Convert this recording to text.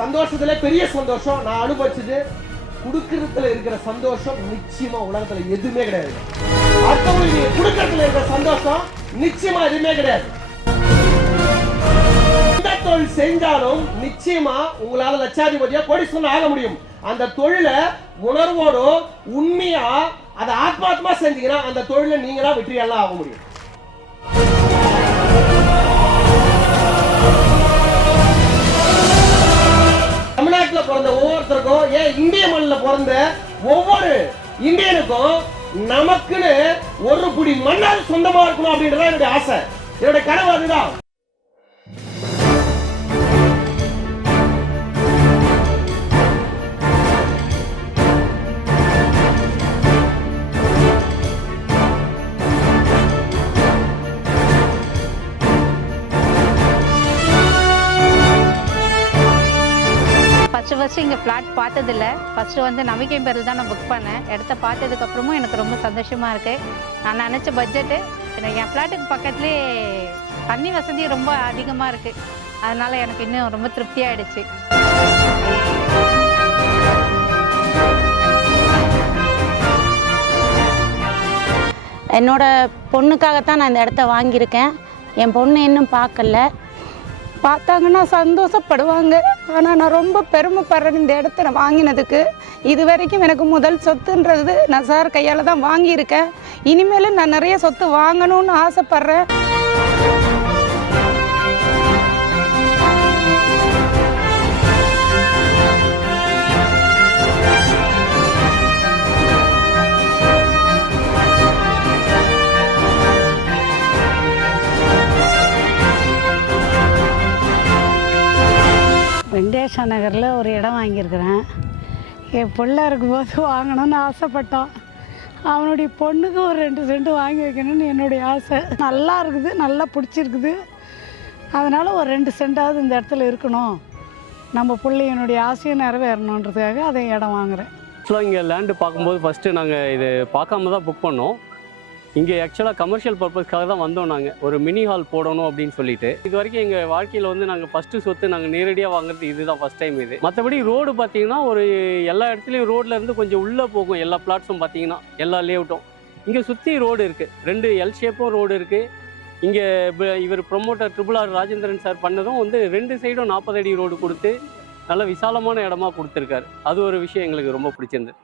சந்தோஷத்துல பெரிய சந்தோஷம் நான் அனுபவிச்சது, கொடுக்கறதுல இருக்கிற சந்தோஷம் நிச்சயமா உலகத்துல எதுவுமே கிடையாது. அடுத்தவங்களுக்கு கொடுக்கறதுல இருக்கிற சந்தோஷம் நிச்சயமா எதுவுமே கிடையாது. எந்த தொழில் செஞ்சாலும் நிச்சயமா உங்களால லட்சாதிபதியா கோடீஸ்வரன் ஆக முடியும். அந்த தொழிலை உணர்வோடு உண்மையா அதை ஆத்மாத்மா செஞ்சீங்கன்னா அந்த தொழிலை நீங்களா வெற்றியெல்லாம் ஆக முடியும். தமிழ்நாட்டில் பிறந்த ஒவ்வொருத்தருக்கும், ஏன் இந்திய மண்ணில் பிறந்த ஒவ்வொரு இந்தியனுக்கும் நமக்குன்னு ஒரு புடி மண்ணால் சொந்தமா இருக்கணும் அப்படின்றத என்னுடைய ஆசை, என்னுடைய கனவு அதுதான். ஃபஸ்ட்டு இங்கே ஃப்ளாட் பார்த்ததில்ல. ஃபஸ்ட்டு வந்து நம்பிக்கை பேரில் தான் நான் புக் பண்ணேன். இடத்த பார்த்ததுக்கப்புறமும் எனக்கு ரொம்ப சந்தோஷமாக இருக்குது. நான் நினச்ச பட்ஜெட்டு என் ஃப்ளாட்டுக்கு பக்கத்துலேயே தண்ணி வசதி ரொம்ப அதிகமாக இருக்குது. அதனால் எனக்கு இன்னும் ரொம்ப திருப்தியாகிடுச்சு. என்னோடய பொண்ணுக்காகத்தான் நான் இந்த இடத்த வாங்கியிருக்கேன். என் பொண்ணு இன்னும் பார்க்கல, பார்த்தாங்கன்னா சந்தோஷப்படுவாங்க. ஆனால் நான் ரொம்ப பெருமைப்படுறேன் இந்த இடத்த நான் வாங்கினதுக்கு. இது வரைக்கும் எனக்கு முதல் சொத்துன்றது நான் சார் கையால் தான் வாங்கியிருக்கேன். இனிமேலும் நான் நிறைய சொத்து வாங்கணும்னு ஆசைப்பட்றேன். வெங்கடேஷா நகரில் ஒரு இடம் வாங்கியிருக்கிறேன். என் பிள்ளை இருக்கும்போது வாங்கணும்னு ஆசைப்பட்டான். அவனுடைய பொண்ணுக்கு ஒரு 2 சென்ட் வாங்கி வைக்கணும்னு என்னுடைய ஆசை. நல்லா இருக்குது, நல்லா பிடிச்சிருக்குது. அதனால் ஒரு 2 சென்டாவது இந்த இடத்துல இருக்கணும், நம்ம பிள்ளையனுடைய ஆசையை நிறைவேறணுன்றதுக்காக அதை இடம் வாங்குகிறேன். ஆக்சுவலாக இங்கே லேண்டு பார்க்கும்போது ஃபஸ்ட்டு நாங்கள் இது பார்க்காம தான் புக் பண்ணோம். இங்கே ஆக்சுவலாக கமர்ஷியல் பர்பஸ்க்காக தான் வந்தோம். நாங்கள் ஒரு மினி ஹால் போடணும் அப்படின்னு சொல்லிட்டு. இது வரைக்கும் எங்கள் வாழ்க்கையில் வந்து நாங்கள் ஃபஸ்ட்டு சொத்து நாங்கள் நேரடியாக வாங்குறது இதுதான் ஃபஸ்ட் டைம் இது. மற்றபடி ரோடு பார்த்தீங்கன்னா ஒரு எல்லா இடத்துலையும் ரோட்லேருந்து கொஞ்சம் உள்ளே போகும். எல்லா பிளாட்ஸும் பார்த்தீங்கன்னா எல்லா லேஅவுட்டும் இங்கே சுற்றி ரோடு இருக்குது. 2 எல் ஷேப்பும் ரோடு இருக்குது. இங்கே இவர் ப்ரொமோட்டர் RRR ராஜேந்திரன் சார் பண்ணதும் வந்து 2 சைடும் 40 அடி ரோடு கொடுத்து நல்ல விசாலமான இடமா கொடுத்துருக்காரு. அது ஒரு விஷயம் எங்களுக்கு ரொம்ப பிடிச்சிருந்தது.